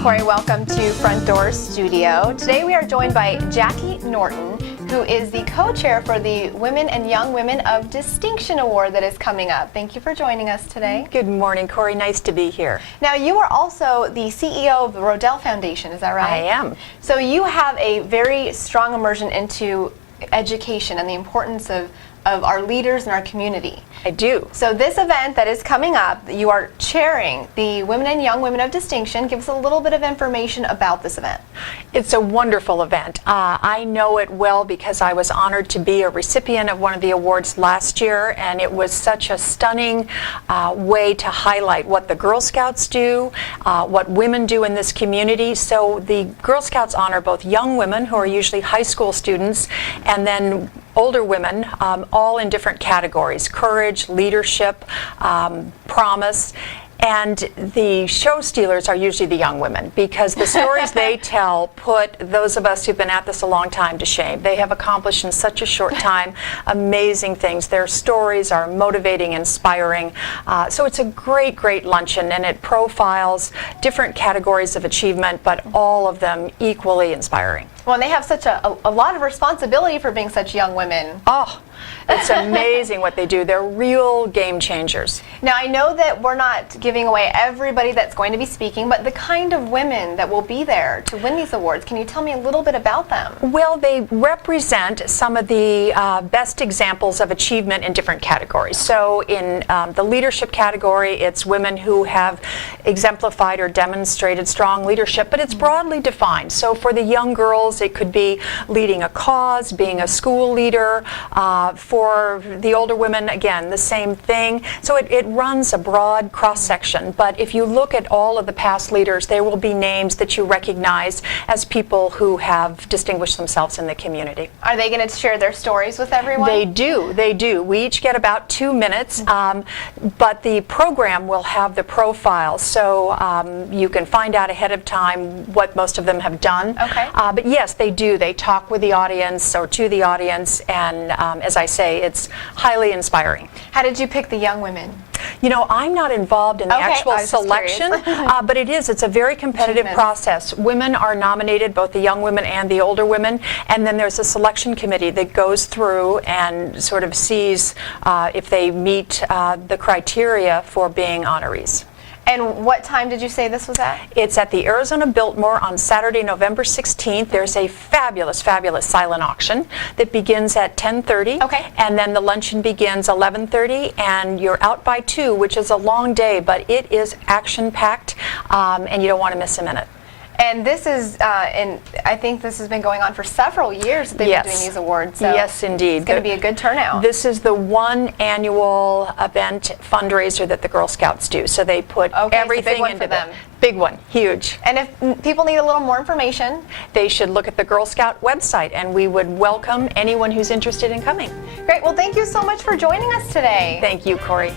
Corey, welcome to Front Door Studio. Today we are joined by Jackie Norton, who is the co-chair for the Women and Young Women of Distinction Award that is coming up. Thank you for joining us today. Good morning, Corey. Nice to be here. Now, you are also the CEO of the Rodel Foundation, is that right? I am. So you have a very strong immersion into education and the importance of our leaders in our community. I do. So this event that is coming up, you are chairing the Women and Young Women of Distinction. Give us a little bit of information about this event. It's a wonderful event. I know it well because I was honored to be a recipient of one of the awards last year, and it was such a stunning way to highlight what the Girl Scouts do, what women do in this community. So the Girl Scouts honor both young women, who are usually high school students, and then older women, all in different categories: courage, leadership, promise. And the show stealers are usually the young women, because the stories they tell put those of us who've been at this a long time to shame. They have accomplished in such a short time amazing things. Their stories are motivating, inspiring. So it's a great, great luncheon, and it profiles different categories of achievement, but all of them equally inspiring. Well, and they have such a lot of responsibility for being such young women. Oh, it's amazing what they do. They're real game changers. Now, I know that we're not giving away everybody that's going to be speaking, but the kind of women that will be there to win these awards, can you tell me a little bit about them? Well, they represent some of the best examples of achievement in different categories. So in the leadership category, it's women who have exemplified or demonstrated strong leadership, but it's broadly defined. So for the young girls, it could be leading a cause, being a school leader. For the older women, again, the same thing. So it runs a broad cross-section. But if you look at all of the past leaders, there will be names that you recognize as people who have distinguished themselves in the community. Are they going to share their stories with everyone? They do. They do. We each get about 2 minutes, but the program will have the profiles, so you can find out ahead of time what most of them have done. Okay. But yes, they do. They talk with the audience or to the audience, and as I say, it's highly inspiring. How did you pick the young women? You know, I'm not involved in the actual selection, but it's a very competitive process. Women are nominated, both the young women and the older women, and then there's a selection committee that goes through and sort of sees if they meet the criteria for being honorees. And what time did you say this was at? It's at the Arizona Biltmore on Saturday, November 16th. There's a fabulous, fabulous silent auction that begins at 10:30. Okay. And then the luncheon begins 11:30, and you're out by 2, which is a long day, but it is action-packed, and you don't want to miss a minute. And this is, and I think this has been going on for several years that they've been doing these awards. So yes, indeed. It's going to be a good turnout. This is the one annual event fundraiser that the Girl Scouts do. So they put everything into them. Big one, huge. And if people need a little more information, they should look at the Girl Scout website, and we would welcome anyone who's interested in coming. Great. Well, thank you so much for joining us today. Thank you, Corey.